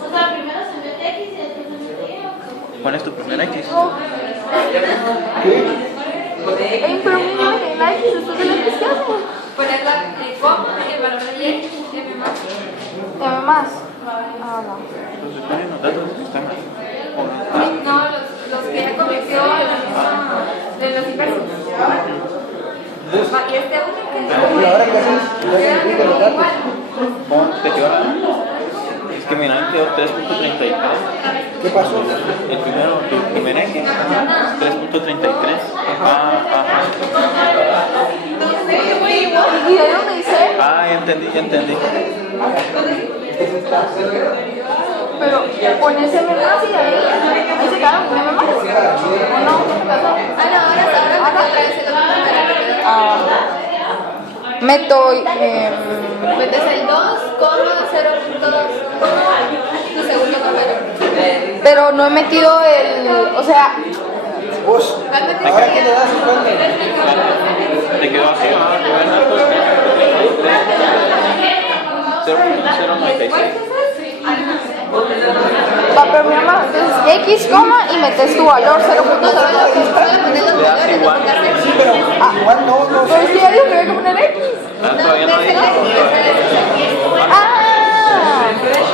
O sea, primero se mete X y después se mete Y. ¿Cuál es tu primer X? Ey, pero mira, en la X después de la cristiana. Poner la coma, el valor de Y, M más. M más. Ah, no. Entonces, ponen los datos que están aquí. No, los que ya convirtió a la misma de los inversos. Y este único que ¿Y ahora qué haces? ¿Ya se explica los datos? ¿Cómo te quedó? Es que mira, me quedó 3.33. ¿Qué pasó? El primero, tu primer X, 3.33. Ajá. ¿Y de dónde dice? Ah, ya entendí, ya entendí. Pero pones M más y ahí se quedaron con M más. ¿O no? ¿Qué pasó? ahora otra vez el otro número. Meto. Metes el 2,0.2, tu segundo número. Pero no he metido el. O sea, Vos, ¿ahora qué le das? Te quedó así. 0.096. va, pero mi mamá, entonces X, coma y metes tu valor 0.0. Le das igual. Igual no. Pero si ya digo que voy a poner X. Ah, todavía no hay. Ah. Pero.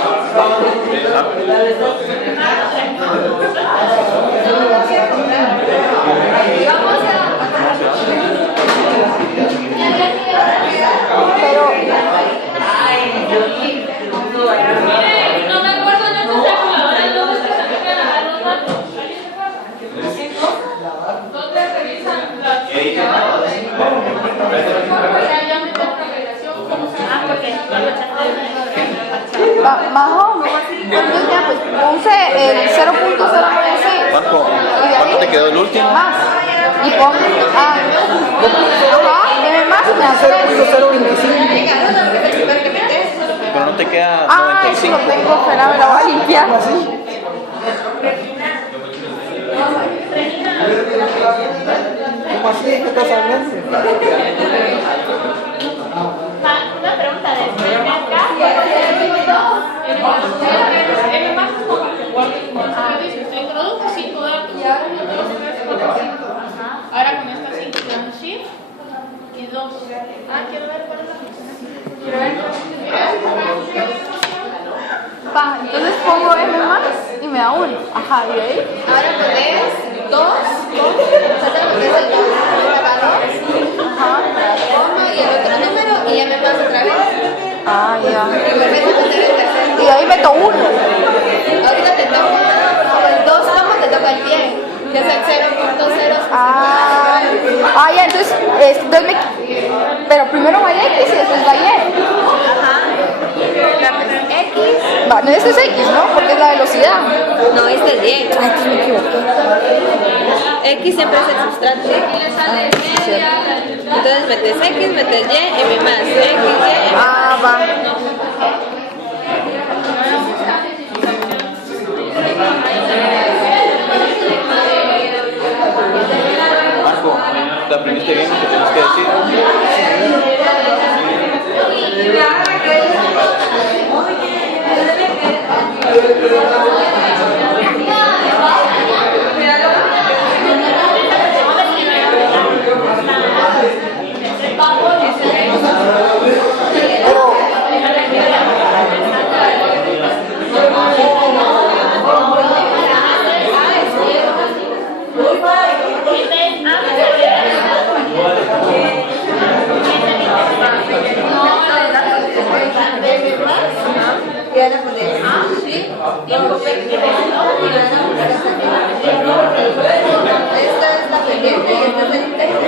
Mire, no me acuerdo yo que sea colaborar dónde se aplican a los datos. ¿Alguien se acuerda? ¿Dónde revisan las ya me tengo una relación, ¿cómo se llama? Porque Majo, entonces ya pues puse el 0.096. ¿Cuánto te quedó el último? Más. Y pongo. Ajá, M más y me da 3. 0.025. Pero no te queda Ah, eso lo 95. tengo, espera, me lo voy a limpiar. ¿Cómo así? ¿Cómo así? ¿Qué estás hablando? Una pregunta de acá. M más es como que dice, usted introduce 5 datos. 1, 2, 3, 4, 5. Ahora con esta 5 se dan shift y 2. Quiero ver cuál es la función aquí. Quiero ver. Pa, entonces pongo M más y me da 1. Ajá, y ahí. Ahora pones 2, metes el 2, coma y el otro número y M más otra vez. Ah, ya. Y vuelves a meter el tercero. Y ahí meto 1. Ahorita te toca el 2, coma te toca el pie. Que es el 0.0. Ya, entonces pero primero va el X y después va Y. Ajá. X No, este es X, ¿no? Porque es la velocidad. No, este es Y. Ay, que me equivoqué. X siempre es el sustrato. Entonces metes X, metes Y, M más. X, Y, M. Ah, va. Marco, ¿te aprendiste bien lo que tienes que decir? Esta es la pendiente y esta es el interno.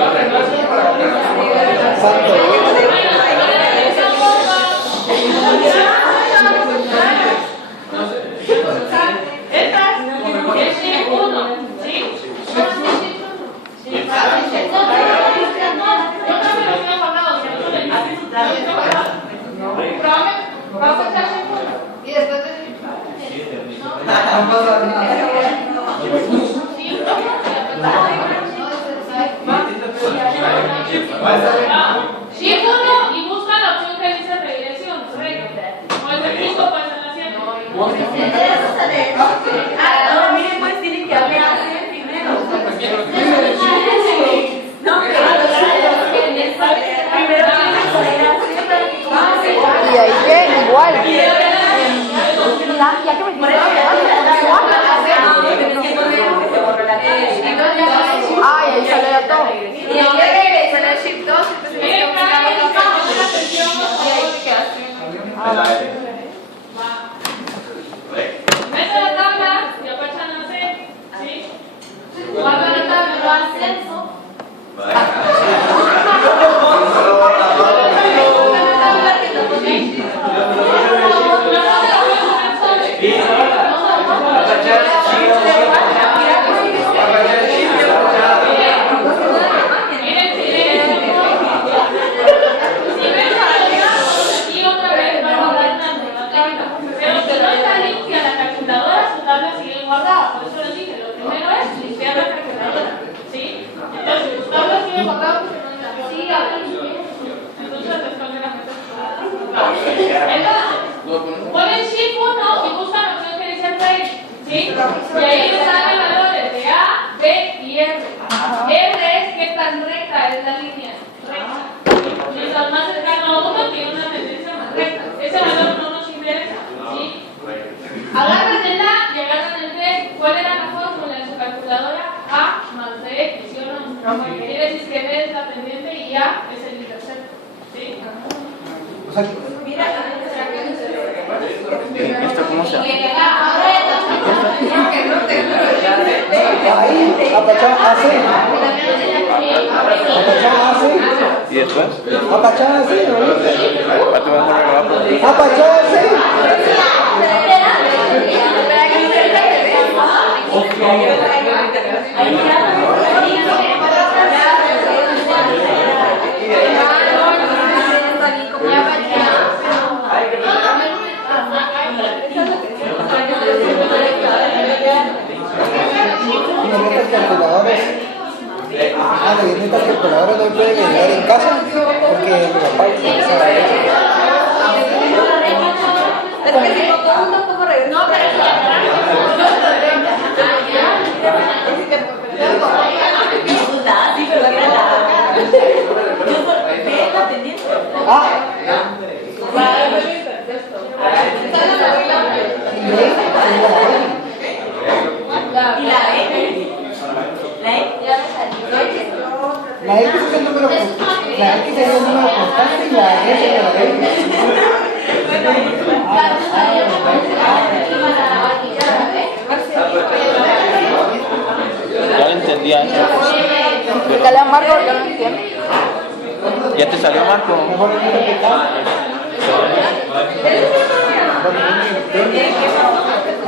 Y después Shift 1 y busca la opción que dice redirección. O el equipo puede ser la 7. Miren, pues tienen que hablar primero. No, Y ahí que igual. Ya que me igual. Ah, y ahí sale ya todo. Y ahí regresan al Shift 2, entonces Miren, cada vez que vamos a atención, y ahí quedaste. mete la tabla y apachan la C. ¿Sí? Guarda la tabla, lo ascenso. Ponen Shift 1 y buscan la opción que dice Rate, ¿sí? Y ahí les dan los valores de A, B y R. R es qué tan recta es la línea, recta. Mientras más cercano a uno, tiene una tendencia más recta. Ese valor no nos interesa, ¿sí? Agarran el A y agarran el B. ¿Cuál era la fórmula en su calculadora? A más B, ¿sí o no? Quiere decir que B es la pendiente y A es el intercepto, ¿sí? ¿Esto cómo se hace? Apachá hace. Apachá hace. ¿Y después? Apachá hace. Aparte vamos a grabar. Apachá hace. Estas calculadoras no pueden ayudar en casa porque mi papá Pero que si todo el mundo como regresa. No, pero sí, pero era la pendiente. Y la E. La E ya me salió. la X es el número constante, la X es el número constante y la S es la X. Ya lo entendía eso. Explícale a Marco, yo no entiendo. ¿Ya te salió, Marco? Mejor es que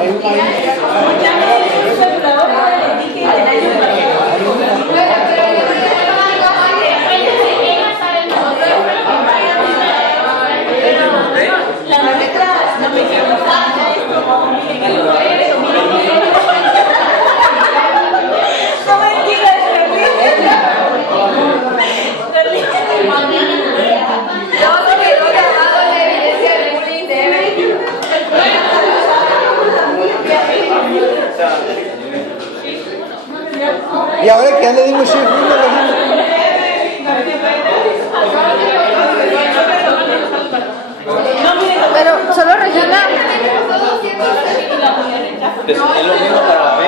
hay un maíz. Y ahora que ya le digo shift 1, Pero solo Regina. Es lo mismo para la B.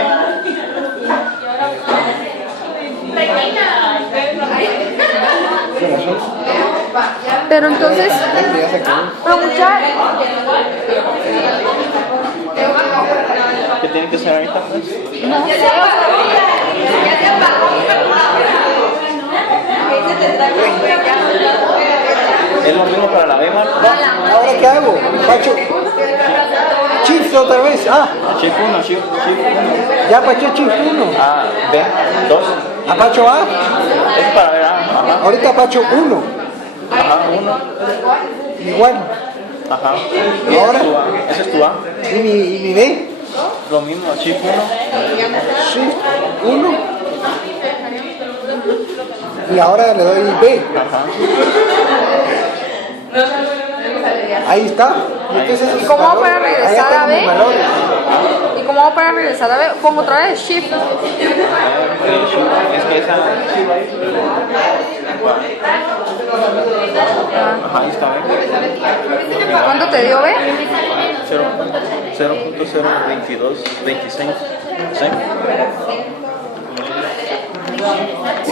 Pero entonces, pero mucha, ¿Qué tiene que ser ahorita? Pues? no sé. Es lo mismo para la B, Marco. ¿ahora qué hago? Pacho. Shift otra vez. Shift 1, shift 1. Ya Pacho shift 1. Ah, B, 2. A Pacho A. Es para ver A. Ajá. Ahorita Pacho 1. Ajá, 1. Igual. Ajá. Ahora. Ese es tu A. ¿Y mi B? Lo mismo, shift 1. Shift 1. Y ahora le doy B. Ajá. Ahí está. Y entonces ¿Y cómo valor, para regresar ahí ya a B? tengo mis valores. ¿Y cómo va para regresar a ver? Como otra vez, shift. Es que esa. Ajá, ahí está, ¿eh? ¿Cuánto te dio B? 0.02226. ¿Sí?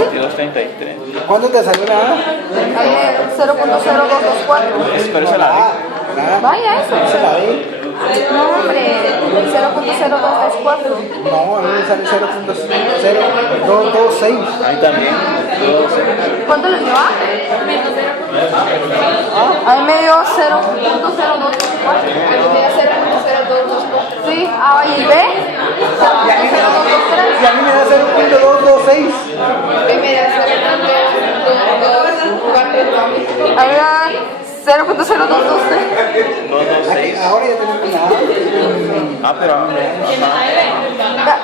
2233. ¿Cuánto te salió la A? Ahí 0.0224. Pero esa la D. Vaya eso. ¿Se la B? No, hombre, 0.0224. No, a mí me sale 0.0226. Ahí también. ¿Cuánto le dio A? Ahí me dio 0.0224. Sí, A y B. Y a mí me da 0.226. Ahí da 0.0223. 226. Ahora ya tenemos la A. Ah, pero a mí no.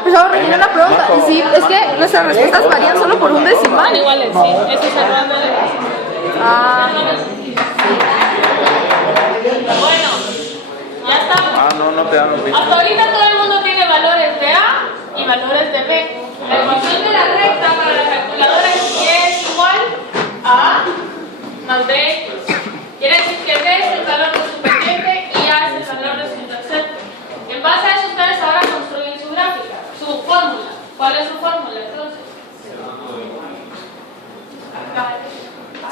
Pero Regina, una pregunta. Y sí, es que nuestras respuestas varían solo por un decimal. Iguales, sí. Eso es hablando de... Ah, Bueno, ya está. Ah, no te dan los bits. Hasta ahorita todo el mundo tiene valores de A y valores de B. La ecuación de la recta para la calculadora es Y es igual a A más B. Quiere decir que B es el valor de su pendiente y A es el valor de su intercepto. En base a eso ustedes ahora construyen su gráfica, su fórmula. ¿Cuál es su fórmula entonces?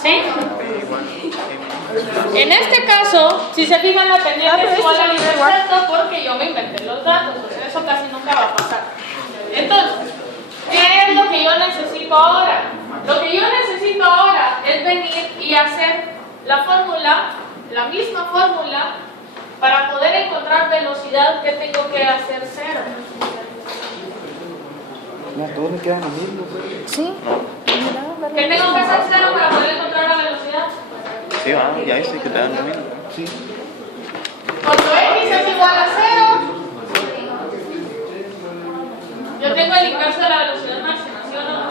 ¿Sí? En este caso, si se fijan, la pendiente es igual al intercepto porque yo me inventé los datos, o sea, eso casi nunca va a pasar. Entonces, ¿qué es lo que yo necesito ahora? Lo que yo necesito ahora es venir y hacer la fórmula, la misma fórmula, para poder encontrar velocidad que tengo que hacer cero. No, todos me quedan lo mismo. sí. ¿Qué tengo que hacer cero para poder encontrar la velocidad? Sí, va, ya viste que te dan lo mismo. Sí. Cuando x es igual a 0, yo tengo el inverso de la velocidad máxima, ¿sí o no?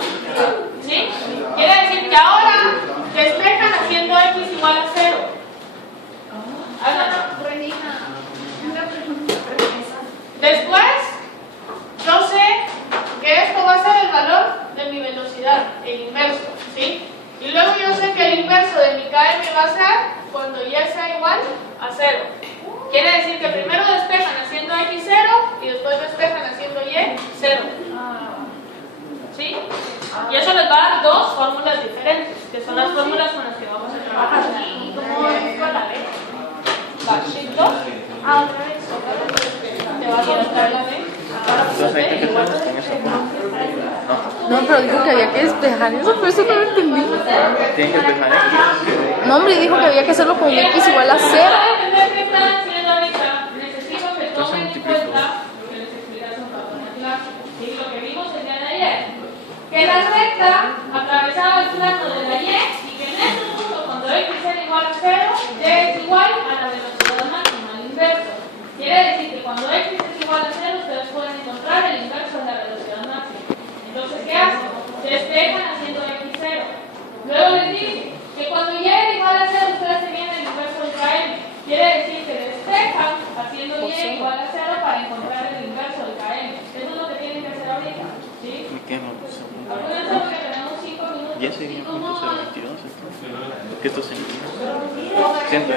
¿Sí? Quiere decir que ahora despejan haciendo x igual a 0. Después, yo sé que esto va a ser el valor de mi velocidad, el inverso, ¿sí? Y luego yo sé que el inverso de mi km va a ser cuando y sea igual a 0. Quiere decir que primero despejan haciendo x 0 y después despejan haciendo y 0. ¿Sí? Y eso les va a dar dos fórmulas diferentes, que son las fórmulas con las que vamos a trabajar. ¿Y cómo es con la B? ¿Va shift 2? Ah, otra vez. ¿Te va a ir otra vez la B? Entonces ahí te quedas con eso. No, pero dijo que había que despejar eso, pero eso no lo entendí. Tienes que despejar X. No, hombre, dijo que había que hacerlo con x igual a 0. Para entender qué están haciendo ahorita, necesito que tomen en cuenta atravesaba el plano de la Y y que en este punto, cuando X era igual a 0, Y es igual a la velocidad máxima, al inverso. Quiere decir que cuando X es igual a 0, ustedes pueden encontrar el inverso de la velocidad máxima. Entonces, ¿qué hacen? Se despejan haciendo X0. Luego les dice que cuando Y era igual a 0, ustedes tenían el inverso del KM. Quiere decir que despejan haciendo Y igual a 0 para encontrar el inverso del KM. Eso es lo que tienen que hacer ahorita. ¿Sí? Acuérdense porque tenemos 5 minutos. Ya sería punto 022 entonces. ¿Qué esto significa? ¿Siento?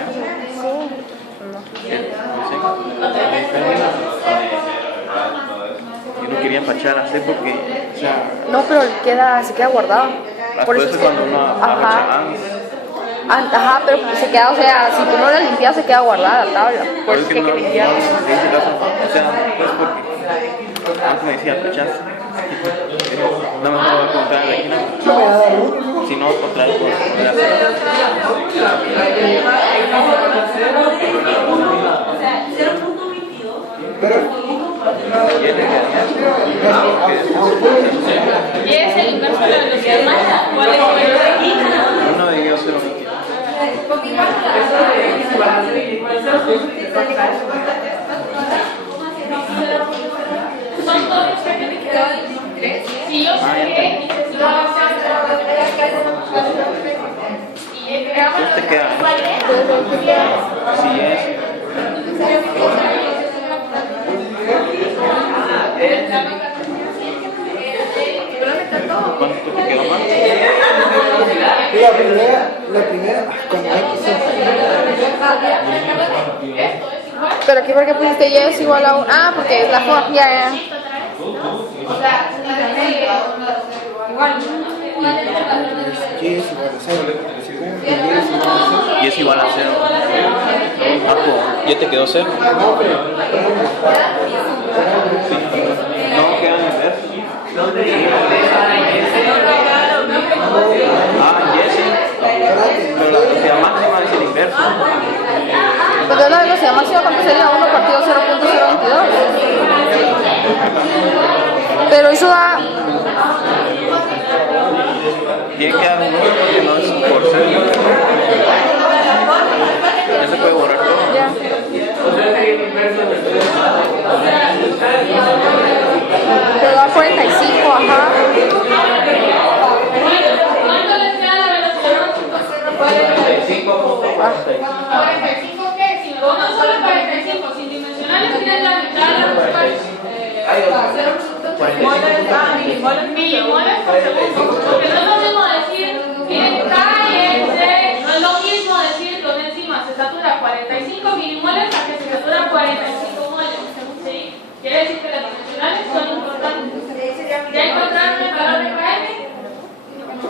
Yo no quería empachar así porque, o sea, No, pero se queda guardado. por eso cuando uno apacha, Ajá, pero se queda, o sea, si tú no la limpias se queda guardada la tabla. Por eso es que hay que limpiarla. en este caso, o sea, pues porque antes me decía apachar. No me voy a encontrar la esquina. Si no, encontrar por Y es el inverso de la velocidad máxima. ¿Cuál es la velocidad? 1 dividido 0,22. Son todos los que tienen que dar. Si yo sé que X es igual a 0, y el gramo Entonces te queda. Si es. ¿Cuánto te quedó más? La primera, con X. Pero aquí, ¿por qué pusiste Y es igual a 1? Ah, porque es la forma. Ya. Y es igual a 0. Y es igual a 0. Ah, pues, ya te quedó 0. Sí. No, queda en inverso. Ah, y ese. Pero la velocidad máxima es el inverso. Entonces la velocidad máxima, ¿cuánto sería? 1 partido 0.022. Pero eso da. Tiene que dar un número porque no es por 0. Ya se puede borrar todo. Ya. Pero da 45, ajá. ¿cuánto les queda la velocidad? 45 qué? Si me pongo solo 45, sin dimensionales tienen la mitad de la milimoles por segundo. Porque no es lo mismo decir, miren, no es lo mismo decir lo de encima se satura 45 milimoles a que se satura 45 moles. ¿Sí? Quiere decir que las dimensionales son importantes. ¿Ya encontraron el valor de KM?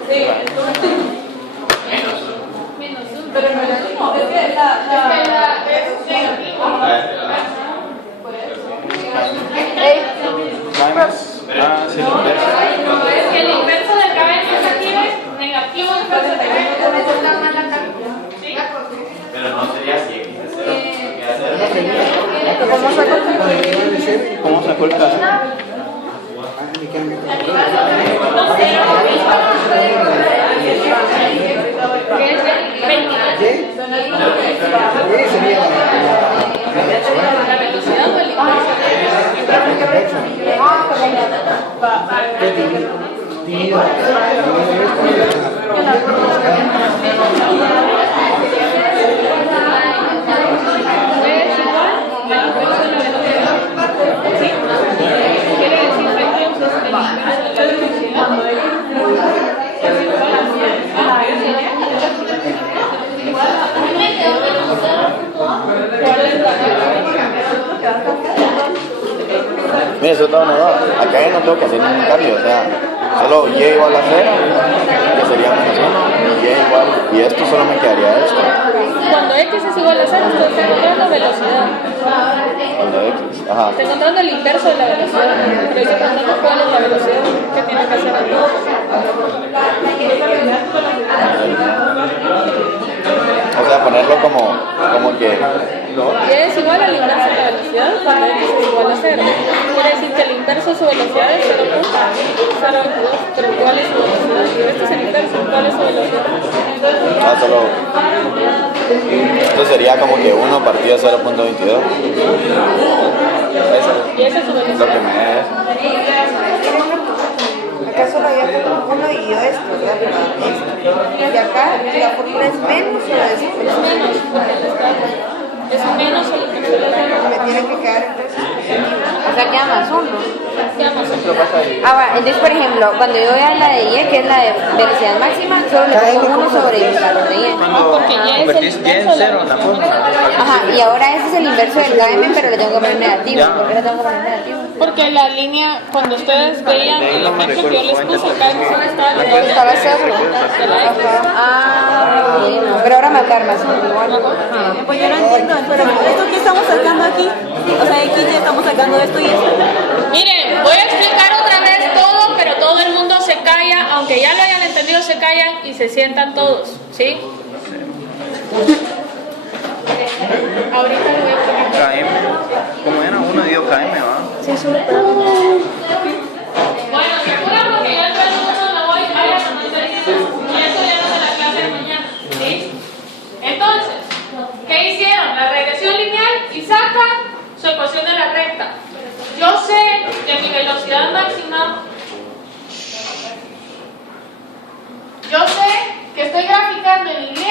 Sí. Menos 1. Pero no es uno. Es que la es negativo. Ah, sí, el inverso. Es que el inverso del KM es aquí, ¿ves? Negativo inverso del KM. ¿Sí? Pero no sería si X es 0. Queda 0. ¿Cómo sacó el caso? No, 0. Que es 22. ¿La velocidad o el inverso? Mira, eso todo nuevo. Acá ya no tengo que hacer ningún cambio, o sea, solo Y igual a 0, que sería menos 1, y Y igual, y esto solo me quedaría esto. Cuando X es igual a 0, usted está encontrando velocidad. Cuando X, ajá. Está encontrando el inverso de la velocidad. Pero está encontrando cuál es la velocidad que tiene que hacer aquí. O sea, ponerlo como que... Y es igual al inverso de la velocidad cuando X es igual a 0. Quiere decir que el inverso de su velocidad es 0.022, pero ¿cuál es su velocidad? velocidad. Ah, solo. Esto sería como que 1 partido 0.22. Eso Y esa es su es lo que velocidad. me es. Acá solo había uno y yo esto, ¿verdad? Esto. Y acá la fórmula es menos o es Es menos, porque le está- es menos el que se le da. me tiene que quedar entonces. O sea, queda más uno. Digamos, Ahora, entonces, por ejemplo, cuando yo vea la de Y, que es la de velocidad máxima, solo le pongo 1 sobre el valor de Y. porque ya es el Convertís Y en inverso de cero en la fórmula. Ajá, y ahora ese es el inverso del KM, pero le tengo que poner negativo. ¿Por qué le tengo que poner negativo? porque la línea, cuando ustedes veían el ejemplo que yo les puse acá, Estaba cero. Ah, bueno. Pero ahora me aclarma, sí, igual. Pues yo no entiendo, pero esto que estamos sacando aquí, o sea, aquí ya estamos sacando esto y esto. Miren, voy a explicar otra vez todo, pero todo el mundo se calla, aunque ya lo hayan entendido, se callan y se sientan todos, ¿sí? Ahorita lo voy a explicar. KM. Como era 1 dividido KM, ¿va? Bueno, ¿se acuerdan? Porque yo entré en uno, me voy a la manualización. Y eso ya no es de la clase de mañana, ¿sí? Entonces, ¿qué hicieron? La regresión lineal y sacan su ecuación de la recta. Yo sé que mi velocidad máxima, yo sé que estoy graficando en Y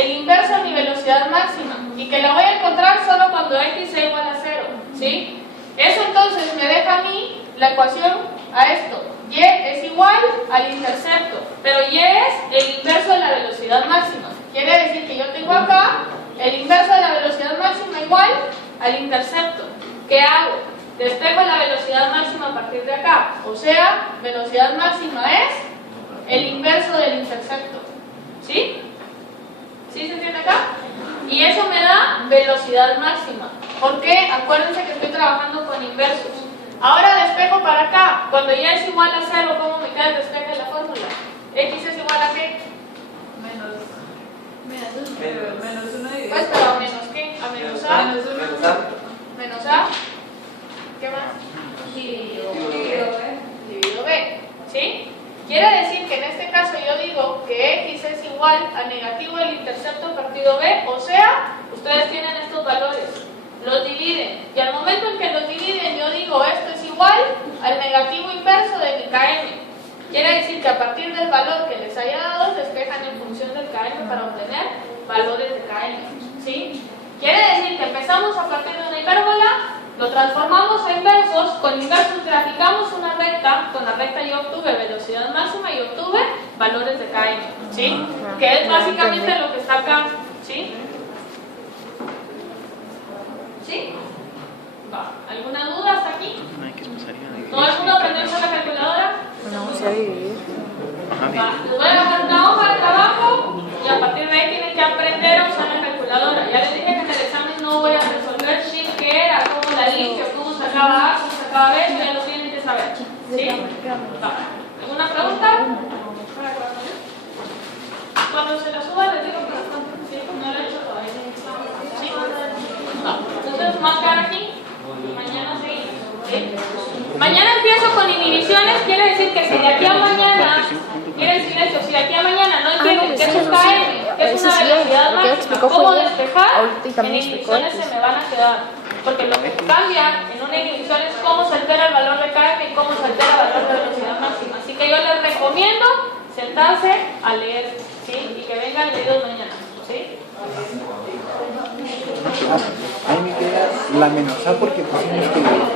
el inverso de mi velocidad máxima y que la voy a encontrar solo cuando X sea igual a 0, ¿sí? Eso entonces me deja a mí la ecuación a esto. Y es igual al intercepto, pero Y es el inverso de la velocidad máxima. Quiere decir que yo tengo acá el inverso de la velocidad máxima igual al intercepto. ¿Qué hago? Despejo la velocidad máxima a partir de acá. O sea, velocidad máxima es el inverso del intercepto. ¿Sí? ¿Sí se entiende acá? Y eso me da velocidad máxima. Porque acuérdense que estoy trabajando con inversos. Ahora despejo para acá. Cuando Y es igual a 0, ¿cómo me queda el despeje de la fórmula? X es igual a qué? Menos 1 y Pues, pero ¿a menos qué? ¿A menos A? Menos A. ¿Qué más? Dividido B. ¿Sí? Quiere decir que en este caso yo digo que X es igual a negativo el intercepto partido B, o sea, ustedes tienen estos valores, los dividen, y al momento en que los dividen yo digo esto es igual al negativo inverso de mi KM. Quiere decir que a partir del valor que les haya dado, despejan en función del KM para obtener valores de KM. ¿Sí? Quiere decir que empezamos a partir de una hipérbola, lo transformamos a inversos, con inversos graficamos una recta, con la recta yo obtuve velocidad máxima y obtuve valores de KM, ¿sí? Que es básicamente lo que está acá, ¿sí? ¿Sí? Va. ¿Alguna duda hasta aquí? ¿Todo el mundo aprendió a usar la calculadora? No, se ha dividido. Va. Les voy a dejar una hoja de trabajo y a partir de ahí tienen que aprender a usar la calculadora. Ya les dije que en el examen no voy a resolver shift qué era, cómo la limpio, cómo sacaba A, cómo sacaba B, eso ya lo tienen que saber. ¿Sí? Va. ¿Alguna pregunta? Cuando se la suba les digo que ¿sí? No lo he hecho todavía. ¿Sí? Va. Entonces marcar aquí y mañana seguimos. ¿Sí? Mañana empiezo con inhibiciones, quiere decir que si de aquí a mañana, quiere decir esto, si de aquí a mañana no entienden que es un KM, que es una velocidad máxima, cómo despejar, en inhibiciones se me van a quedar. Porque lo que cambia en una inhibición es cómo se altera el valor de KM y cómo se altera el valor de velocidad máxima. Así que yo les recomiendo sentarse a leer, ¿sí? Y que vengan leídos mañana, ¿sí? Ahí me queda la menos A porque pusimos que